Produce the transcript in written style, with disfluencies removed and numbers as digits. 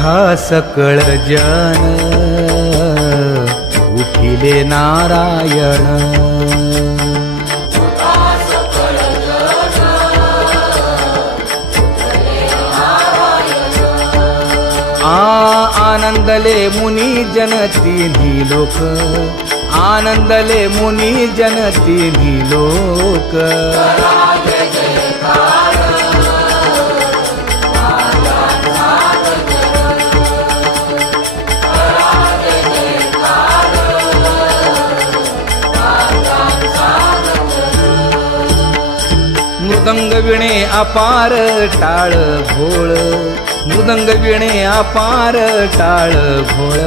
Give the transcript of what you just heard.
उठा सकळ जन उठिले नारायण आनंदले मुनी जन तिन्ही लोक आनंदले मुनी जन तिन्ही लोक मृदंग विणे अपार टाळ भोळ मृदंग विणे अपार टाळ भोळ